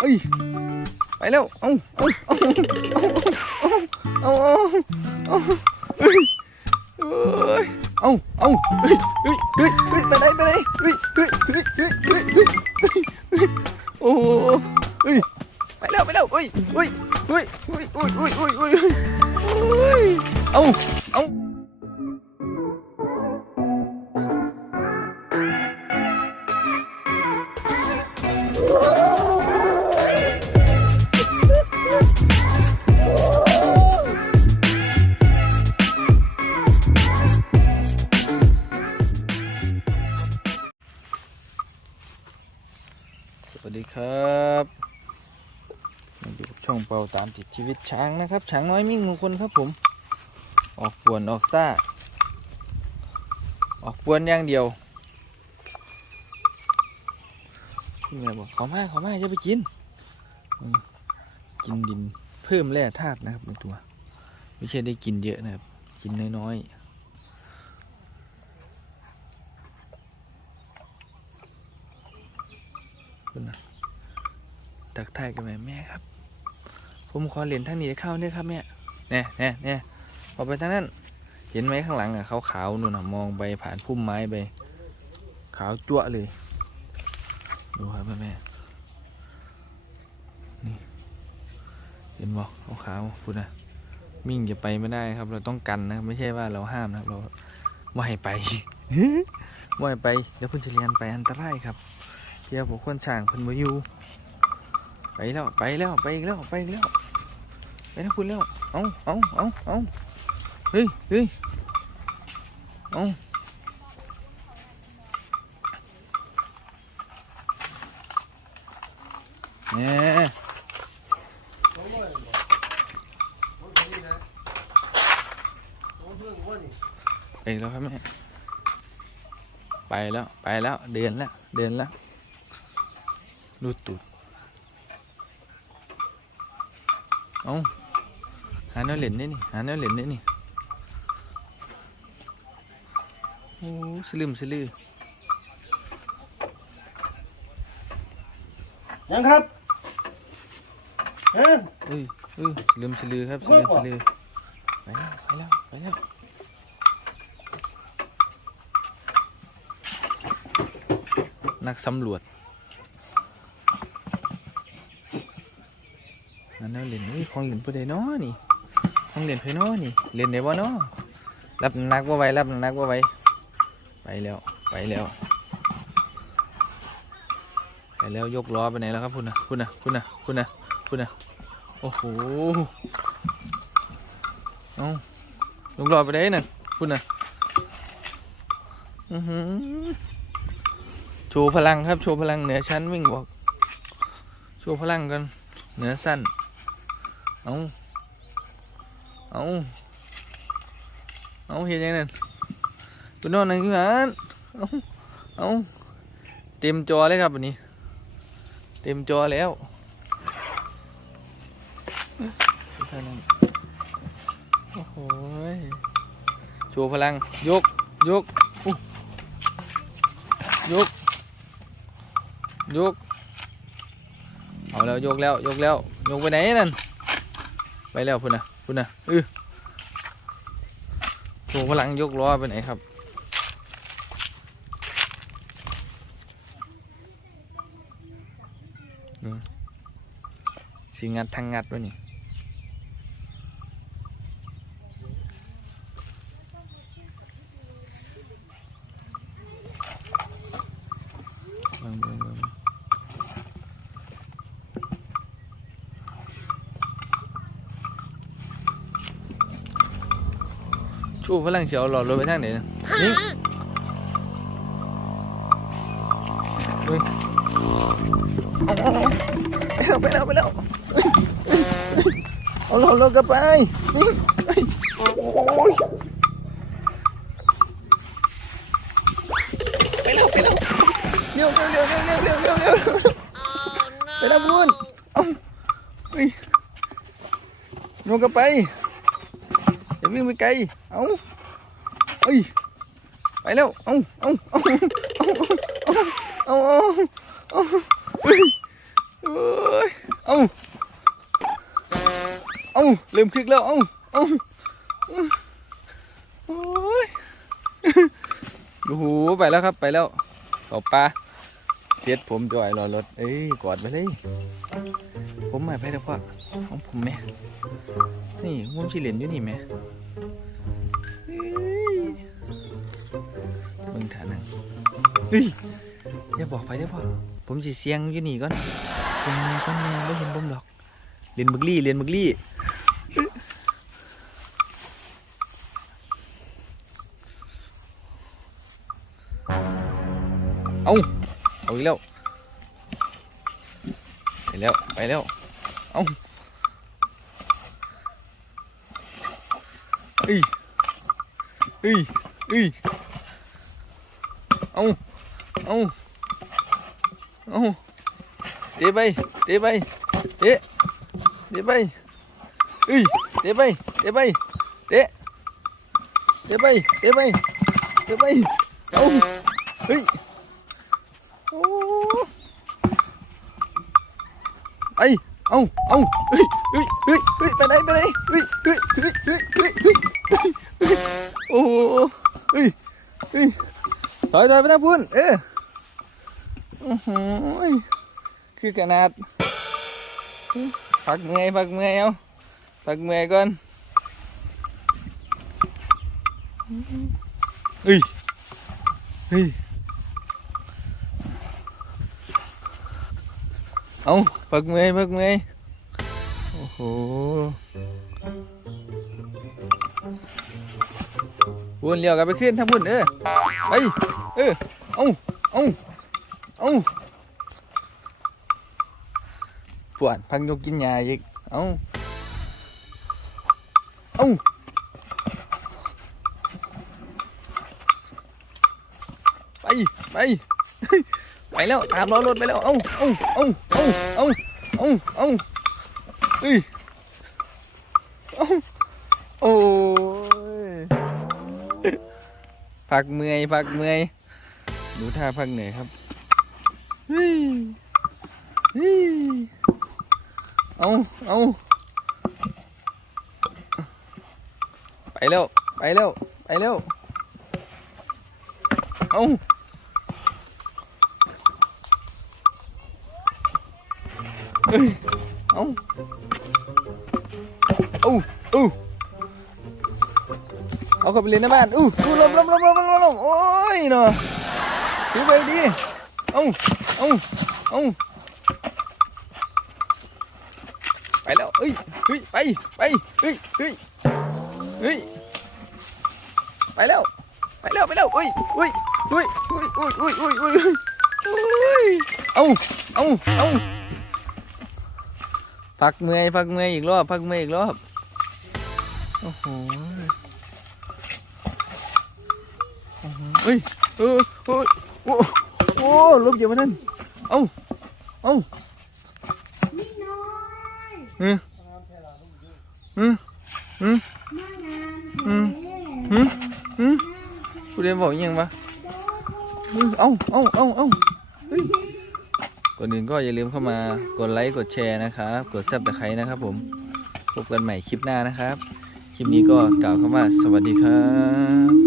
เอ้ยไปแล้วเอ้าเอ้าเอ้าเอ้าเอ้าเอ้าเฮ้ยเอ้ยเอ้าเอ้าเฮ้ยเฮ้ยเฮ้ยเฮ้ยไปไหนไปไหนเฮ้ยเฮ้ยเฮ้ยเฮ้ยเฮ้ยเฮ้ยเฮ้ยโอ้เฮ้ยไปแล้วไปแล้วเฮ้ยเฮ้ยเฮ้ยเฮ้ยเฮ้ยเฮ้ยเฮ้ยเฮ้ยเฮ้ยเอ้าเอ้า ตามติดชีวิตช้างนะครับ ช้างน้อยมิ่งมงคลครับผม ออกป่วนออกซ่า ออกป่วนอย่างเดียวพี่แม่บอกขอมาขอมาจะไปกิน กินดินเพิ่มแร่ธาตุนะครับในตัว ไม่ใช่ได้กินเยอะนะครับ กินน้อยๆคุณนะตักทายกันแม่แม่ครับ ผมขอเหรียญทางนี้เข้าเนี่ยครับแม่เนี่ยเนี่ยเนี่ยพอไปทางนั้น เห็นไหมข้างหลังอะขาวขาวๆนู่นน่ะมองไปผ่านพุ่มไม้ไป ขาวจั่วเลย ดูครับแม่แม่นี่เห็นบอกขาวขาวๆคุณนะมิ่งจะไปไม่ได้ครับ เราต้องกันนะ ไม่ใช่ว่าเราห้ามนะเราไม่ให้ไปไม่ให้ไปเดี๋ยวเพิ่นจะเรียนไปอันตรายครับเดี๋ยวผมควรช่างเพิ่นมาอยู่ ไปแล้ว ไปแล้ว ไปอีกแล้ว ไปอีกแล้ว ไปแล้วคุณแล้ว เอาเอาเอาเอาเฮ้ยเฮ้ยเอาเนี่ยไปอีกแล้วครับแม่ ไปแล้ว ไปแล้ว เดินแล้ว เดินแล้ว ดูตูด เอาหาแนวเหรียญได้นี่หาแนวเหรียญได้นี่โอ้สลืมสลือยังครับเอ้ยเอ้ยเอ้ยสลืมสลือครับสลืมสลือไปแล้วไปแล้วไปแล้วนักสำรวจ หาแนวเหรียญเฮ้ยของเหรียญผู้ใดเนาะนี่ของเหรียญผู้ใดเนาะนี่เหรียญไหนบ่นาะรับนักว่าไหวรับนักว่าไหวไปแล้วไปแล้วไปแล้วยกล้อไปไหนแล้วครับคุณนะคุณนะคุณนะคุณนะคุณนะโอ้โหเอายกล้อไปไหนน่ะคุณนะอือหือโชว์พลังครับโชว์พลังเหนือชั้นวิ่งบอกโชว์พลังกันเหนือสั้น เอาเอาเอาเห็นยังนั่นคุณนอนนั่งอยู่หันเอาเอาเต็มจอเลยครับวันนี้ เต็มจอแล้วโอ้โหโชว์พลัง ยก ยก ยก ยก เอาแล้ว ยกแล้ว ยกแล้ว ยกไปไหนนั่น ไปแล้วพุ่นนะพุ่นนะเออโชว์พลังยกล้อไปไหนครับสิงัดทางงัดวะนี่บิ่งเบิ่งเบิ่ง ชูพลังเสียวหลอดรถไปทางไหนนะนี่เฮ้ยเอาไปแล้วไปแล้วเอาหลอดรถกลับไปนี่โอ้ยไปแล้วไปแล้วเร็วเร็วเร็วเร็วเร็วเร็วเร็วเร็วไปแล้วบุญเอาเฮ้ยโยนกลับไป อย่าวิ่งไปไกล เอาเฮ้ย ไปแล้ว เอาเอาเอาเอาเอาเอาเอาเฮ้ยเโอ้ยเอ้าเอ้าลืมคลิกแล้ว เอ้าเอ้าโอ้ยโอ้โหไปแล้วครับ ไปแล้วขอปลาเช็ดผมจ่อยรอรถ เอ้ย กอดไปเลย ผมมาไปแล้วพ่อ ของผมไหมนี่ผมสิเหรียญอยู่นี่ไหมเฮ้ยมึงฐานังเฮ้ยอย่าบอกไปได้อพ่อผมสิเสียงอยู่นี่ก่อนเสียงแม่ก่อนแม่ไม่เห็นผมหรอกเรียนบักลี่เรียนบักลี่เอาเอาอีกแล้วไปแล้วไปแล้วเอา เอ้ยเอ้ยเอ้ยเอาเอาเอาเตะไปเตะไปเตะเตะไปเอ้ยเตะไปเตะไปเตะเตะไปเตะไปเตะไปเอาเฮ้ยโอ้ไอ้ ông ông. Về đây về đây. Ô thôi thôi bắt đầu buồn ê. Cứ cả nạt. Phạt mười phạt mười không? Phạt mười con. Ui ui เอาปักเมยปักเมยโอ้โหวุ่นเลี้ยวกันไปขึ้นทั้งพุ่นเออไปเออเอาเอาเอาปวดพังยกกินยาอีกเอาเอาไปไป ไปแล้วตามล้อรถไปแล้วเอ้าเอ้าเอ้าเอ้าเอ้าเอ้าเอ้าเอ้ยเอ้าโอ้ยพักเมื่อยพักเมื่อยดูท่าพักเหนื่อยครับเฮ้ยเฮ้ยเอาเอาไปแล้วไปแล้วไปแล้วเอา เอ้าอู้อู้เอาเข้าไปเล่นในบ้านอู้อู้ลมลมลมลมลมลมโอ้ยเนาะถือไปดีเอาเอาเอาไปแล้วเอ้ยเฮ้ยไปไปเฮ้ยเฮ้ยเฮ้ยไปแล้วไปแล้วไปแล้วเฮ้ยเฮ้ยเฮ้ยเฮ้ยเฮ้ยเฮ้ยเฮ้ยเฮ้ยเฮ้ยเอาเอาเอา พักเมื่อยพักเมื่อยอีกรอบพักเมื่อยอีกรอบ โอ้โหโอ้โหเฮ้ยเออเฮ้โอ้โอ้ลบเยอะมานั่นเอ้าเอ้าเฮ้ยเฮ้ยเฮ้ยเฮ้ยเฮ้ยเฮ้ยกูเรียนบอกยังปะเฮ้ยเอ้าเอ้าเอ้าเอ้าเฮ้ย ก่อนอื่นก็อย่าลืมเข้ามากดไลค์กดแชร์นะครับ กดซับตะไคร้นะครับ ผมพบกันใหม่คลิปหน้านะครับ คลิปนี้ก็กล่าวคำว่าสวัสดีครับ